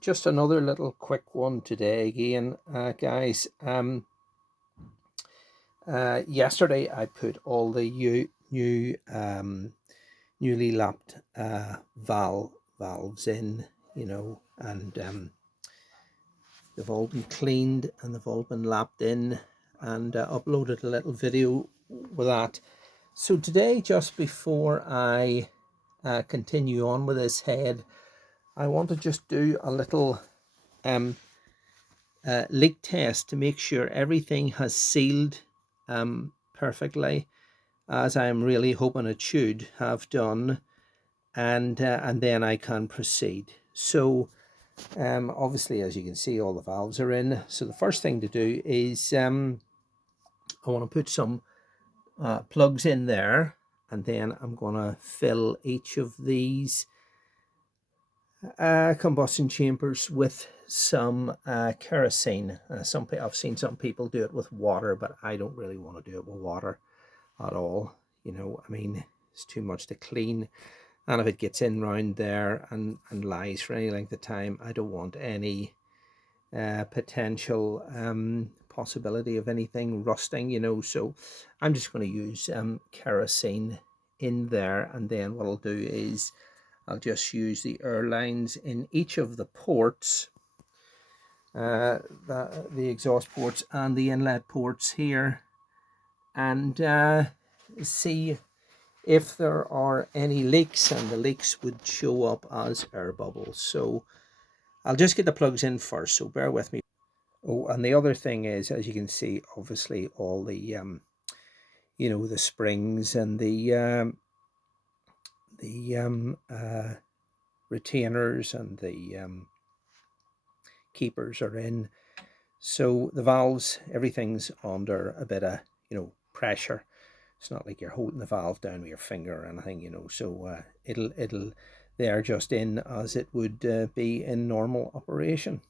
Just another little quick one today again, guys. Yesterday I put all the newly lapped valves in, and they've all been cleaned and they've all been lapped in, and uploaded a little video with that. So today, just before I continue on with this head, I want to just do a little leak test to make sure everything has sealed perfectly, as I'm really hoping it should have done, and then I can proceed. So obviously, as you can see, all the valves are in. So the first thing to do is I want to put some plugs in there, and then I'm going to fill each of these combustion chambers with some kerosene. I've seen some people do it with water, but I don't really want to do it with water at all. I mean, it's too much to clean, and if it gets in round there and lies for any length of time, I don't want any potential possibility of anything rusting. So I'm just going to use kerosene in there, and then what I'll do is I'll just use the air lines in each of the ports, the exhaust ports and the inlet ports here, and see if there are any leaks, and the leaks would show up as air bubbles. So I'll just get the plugs in first, so bear with me. Oh, and the other thing is, as you can see, obviously all the the springs and the retainers and the keepers are in. So the valves, everything's under a bit of pressure. It's not like you're holding the valve down with your finger or anything, so it'll they're just in as it would be in normal operation.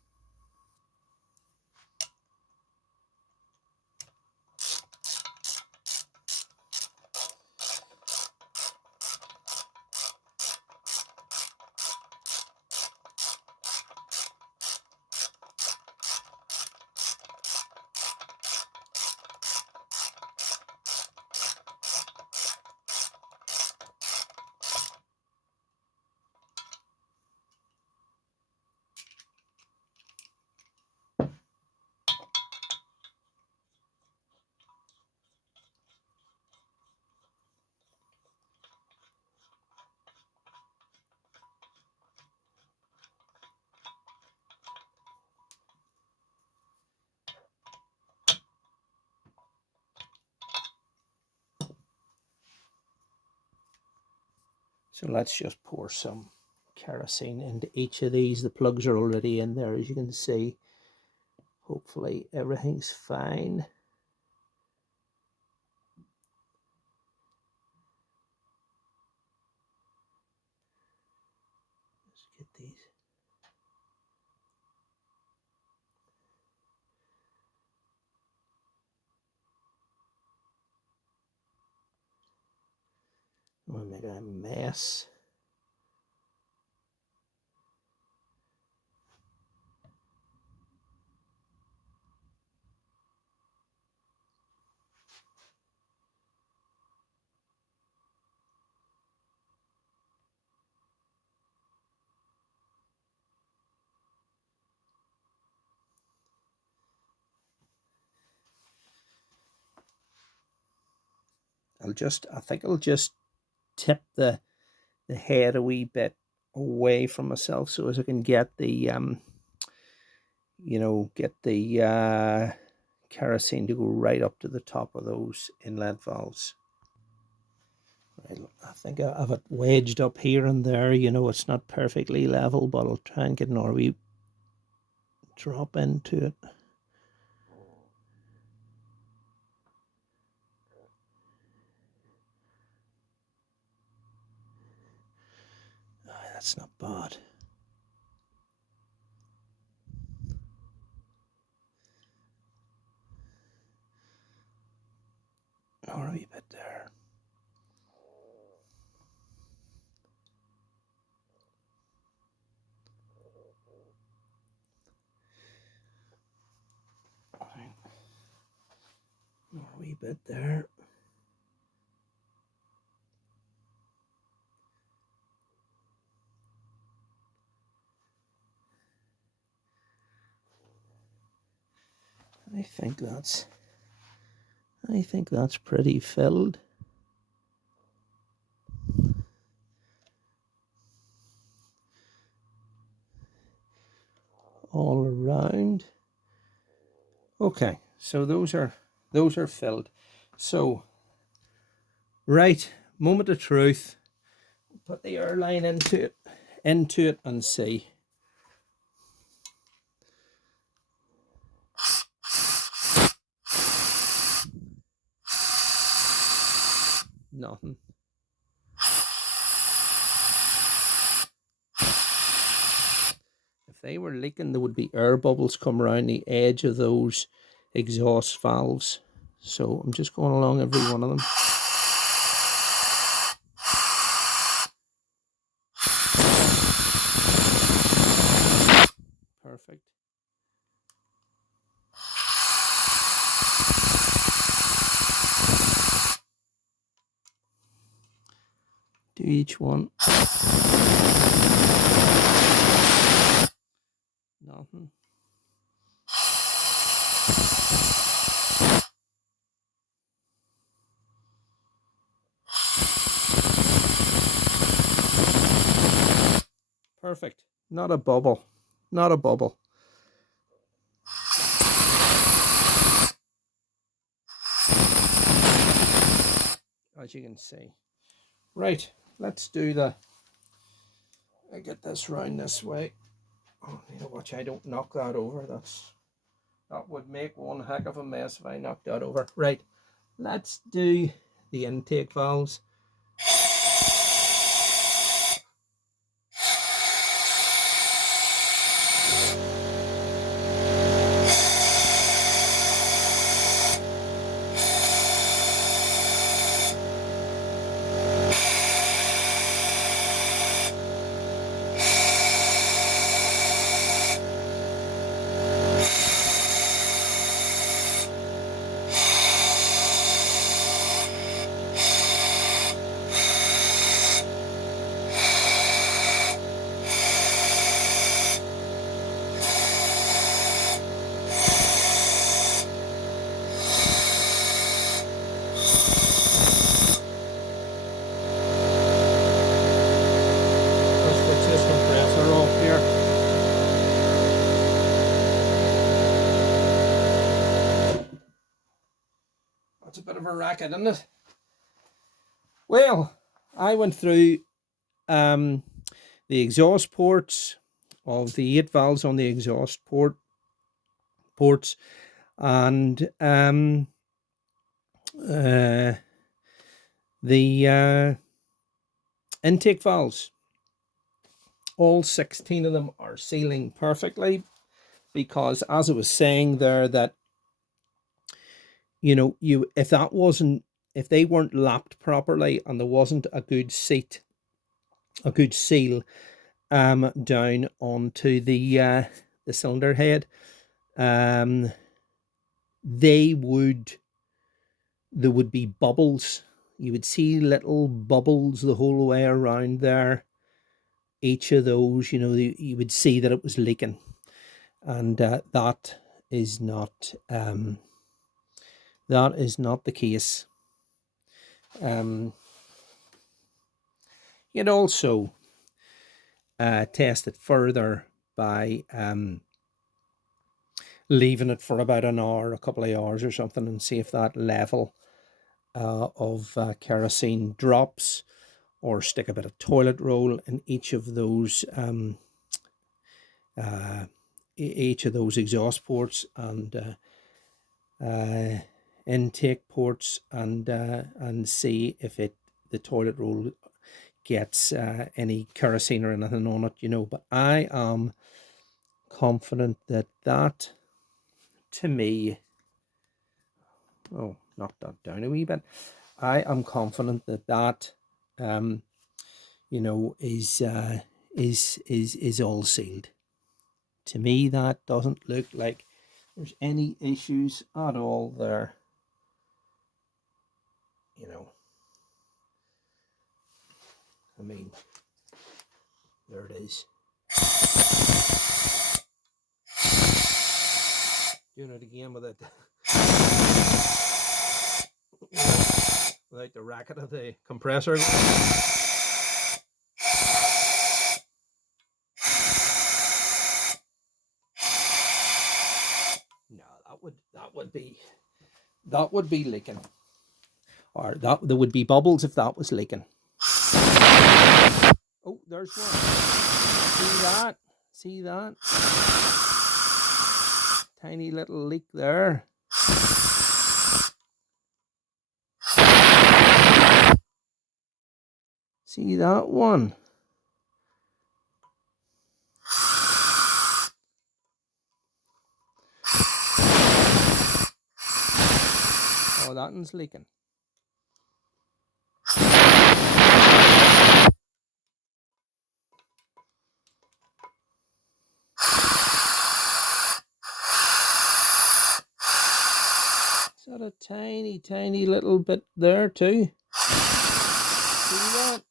So let's just pour some kerosene into each of these. The plugs are already in there, as you can see. Hopefully everything's fine. Let's get these. I'm gonna make a mess. I think I'll just tip the head a wee bit away from myself, so as I can get the kerosene to go right up to the top of those inlet valves. Right, I think I have it wedged up here and there. It's not perfectly level, but I'll try and get another wee drop into it. Oh, that's not bad. Another wee bit there. wee bit there. I think that's pretty filled. All around. Okay, so those are filled. So, right, moment of truth. Put the air line into it and see. Nothing. If they were leaking, there would be air bubbles come around the edge of those exhaust valves. So I'm just going along every one of them. Perfect. Do each one. Nothing. Perfect. Not a bubble. Not a bubble. As you can see. Right, let's do I get this round this way. Oh, you know, watch I don't knock that over. That would make one heck of a mess if I knocked that over. Right, let's do the intake valves. That's a bit of a racket, isn't it? Well, I went through the exhaust ports of the 8 valves on the exhaust ports, and the intake valves. All 16 of them are sealing perfectly, because as I was saying there, that if they weren't lapped properly and there wasn't a good seal down onto the cylinder head, there would be bubbles. You would see little bubbles the whole way around there. Each of those, you would see that it was leaking, and that is not the case. You'd also test it further by leaving it for about an hour, a couple of hours or something, and see if that level of kerosene drops, or stick a bit of toilet roll in each of those exhaust ports and intake ports, and see if the toilet roll gets any kerosene or anything on it, but I am confident that to me, knock that down a wee bit. I am confident that is all sealed. To me, that doesn't look like there's any issues at all there. you know, I mean, there it is. Doing it again without the racket of the compressor. No, that would be leaking, or there would be bubbles if that was leaking. Oh, there's one. See that? See that? Tiny little leak there. See that one? Oh, that one's leaking. Is that a tiny, tiny little bit there too? See that?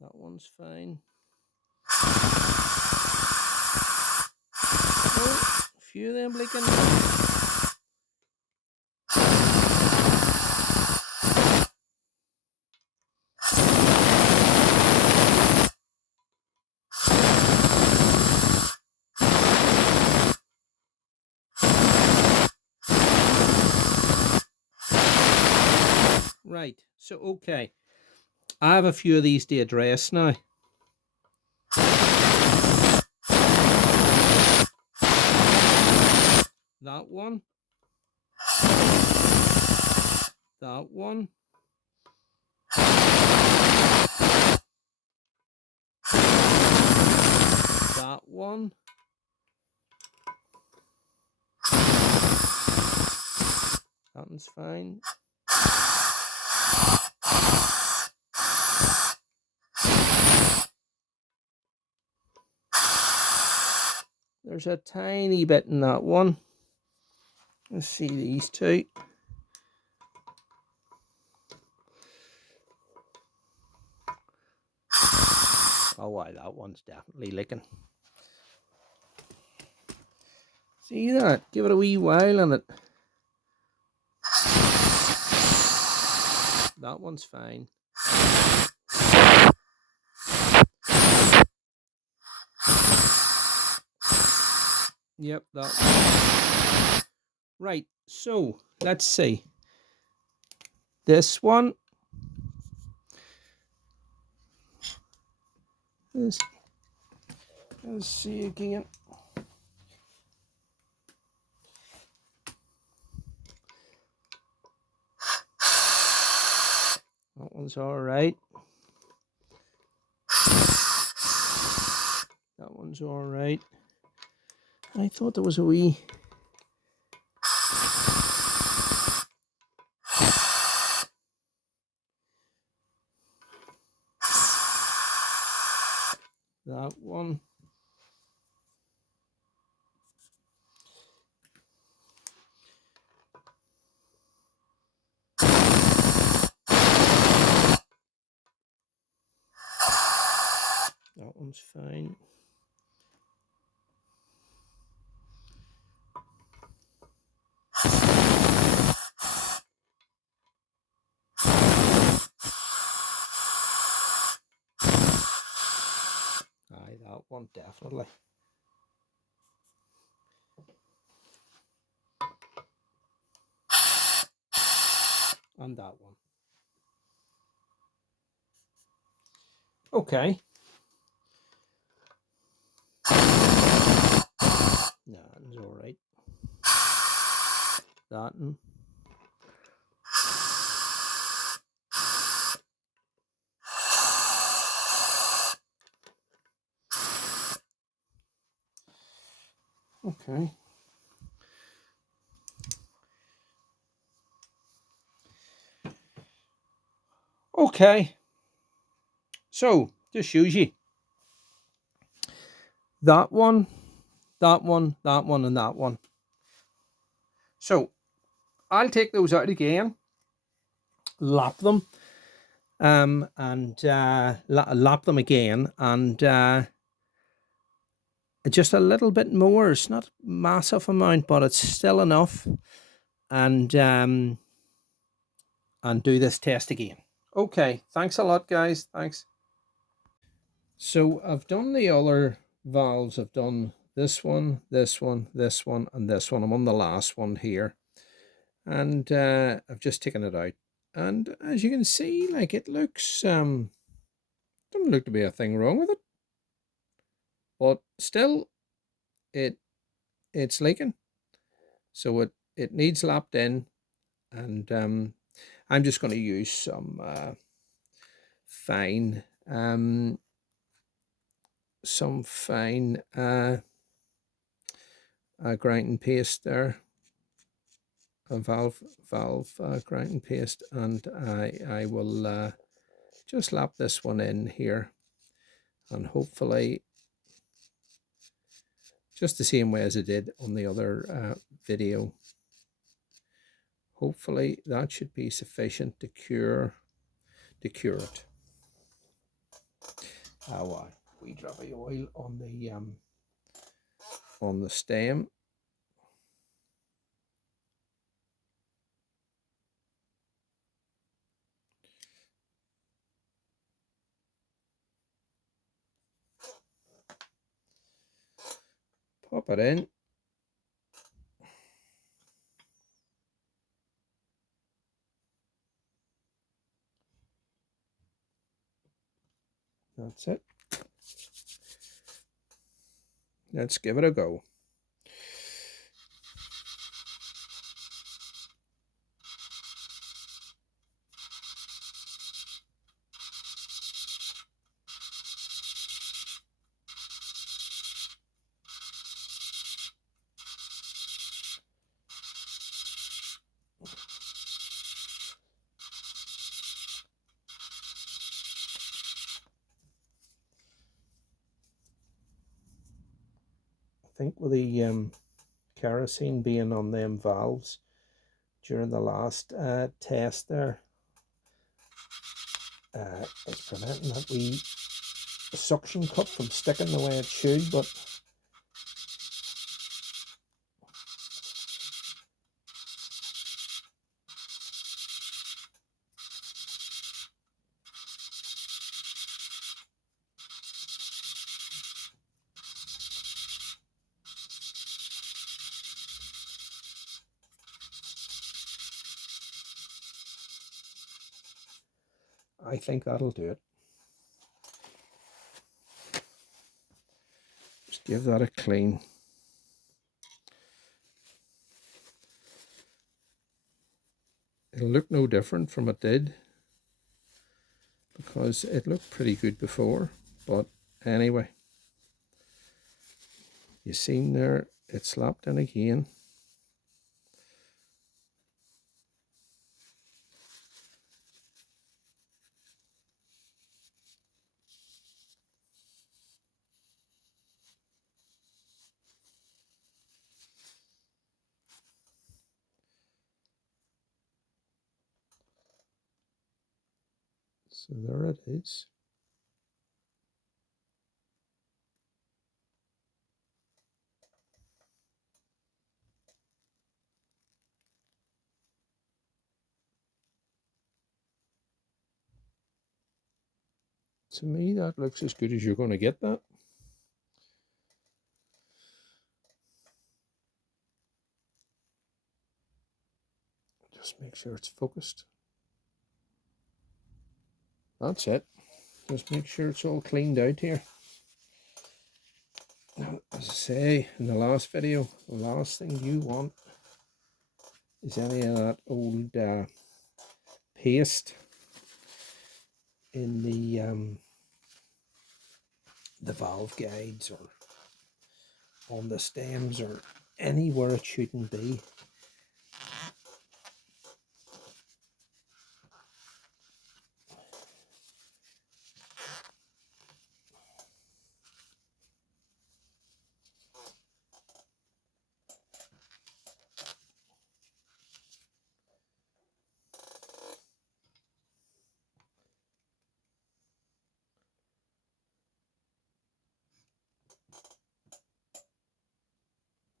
That one's fine. Oh, a few of them leaking. Right, so okay, I have a few of these to address now. That one. That one. That one. That one's fine. There's a tiny bit in that one. Let's see these two. Oh, wow, that one's definitely leaking. See that? Give it a wee while on it. That one's fine. Yep, that one. Right, so let's see. This one. Let's see again. That one's all right. That one's all right. I thought there was a wee... That one. That one's fine. Aye, that one definitely. And that one. Okay. No, that one's all right. That one. Okay. Okay. So, just shows you. That one that one, and that one. So I'll take those out again, lap them, and lap them again, and just a little bit more. It's not a massive amount, but it's still enough. And do this test again. Okay, thanks a lot, guys. Thanks. So I've done the other valves. I've done this one, this one, this one, and this one. I'm on the last one here, and I've just taken it out. And as you can see, like, it looks doesn't look to be a thing wrong with it, but still, it's leaking. So it needs lapped in, and I'm just going to use some fine grinding paste there, a valve grinding paste, and I will just lap this one in here, and hopefully just the same way as I did on the other video. Hopefully that should be sufficient to cure it. We drop of oil on the stem. Pop it in. That's it. Let's give it a go. I think with the kerosene being on them valves during the last test there, it's preventing that wee suction cup from sticking the way it should, but I think that'll do it. Just give that a clean. It'll look no different from it did, because it looked pretty good before, but anyway, you seen there, it slapped in again. So there it is. To me, that looks as good as you're going to get that. Just make sure it's focused. That's it. Just make sure it's all cleaned out here. Now, as I say in the last video, the last thing you want is any of that old paste in the valve guides or on the stems or anywhere it shouldn't be.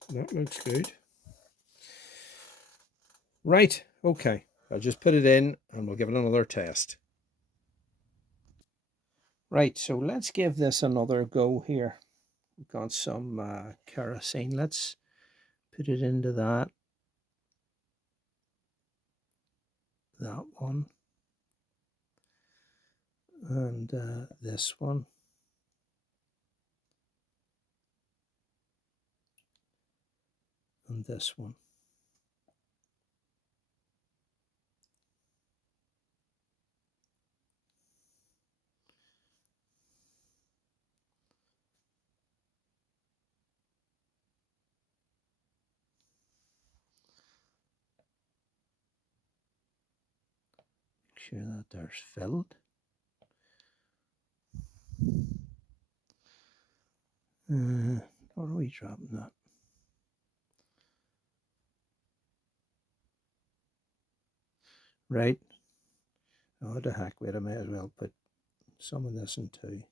That looks good. Right, okay. I'll just put it in and we'll give it another test. Right, so let's give this another go here. We've got some kerosene. Let's put it into that one, and this one. And this one. Make sure that there's filled. What are we dropping that? Right. Oh, the heck, wait, I may as well put some of this in too.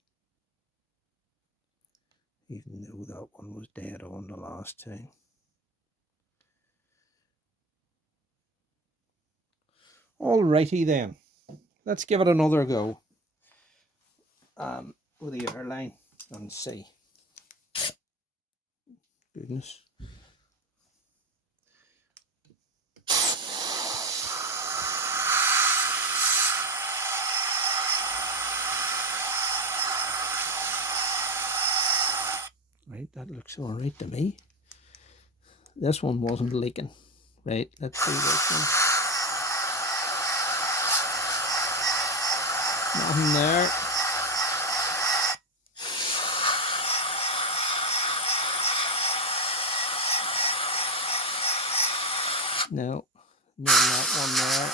Even though that one was dead on the last time. Alrighty then. Let's give it another go with the airline and see. Goodness. Right, that looks all right to me. This one wasn't leaking. Right, let's see this one. Nothing there. No, that one there.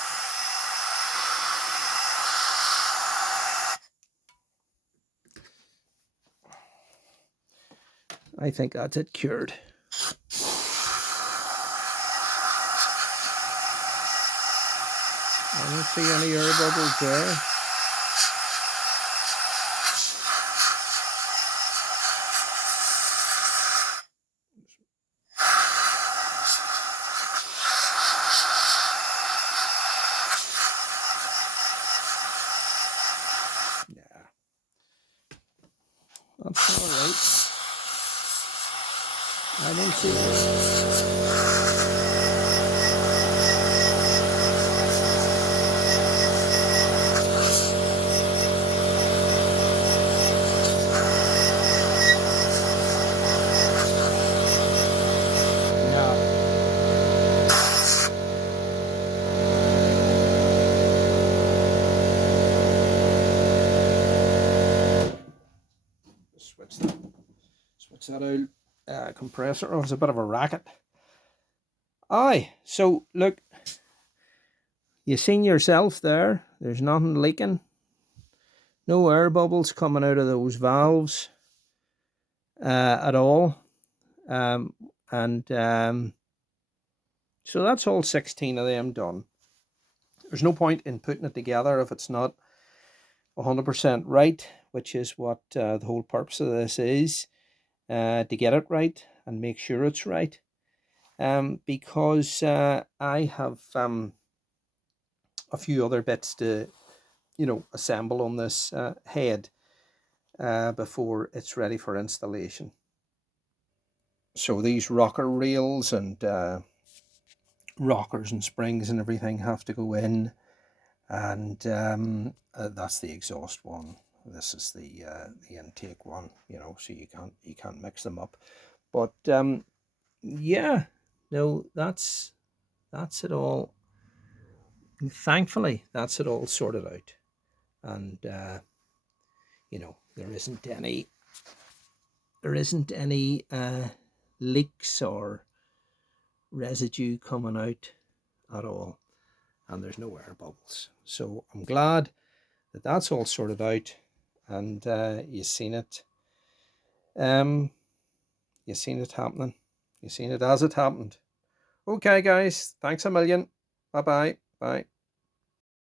I think that's it cured. I don't see any air bubbles there. Yeah, that's all right. I don't see switch that out. Compressor. Oh, it's a bit of a racket. Aye, so look, you seen yourself there. There's nothing leaking. No air bubbles coming out of those valves at all. So that's all 16 of them done. There's no point in putting it together if it's not 100% right, which is what the whole purpose of this is, to get it right and make sure it's right. Because I have a few other bits to, assemble on this head before it's ready for installation. So these rocker rails and rockers and springs and everything have to go in, and that's the exhaust one. This is the intake one, so you can't mix them up. But yeah, no, that's it all. Thankfully, that's it all sorted out, and there isn't any leaks or residue coming out at all, and there's no air bubbles. So I'm glad that that's all sorted out, and you've seen it. You've seen it happening. You've seen it as it happened. Okay, guys. Thanks a million. Bye-bye. Bye.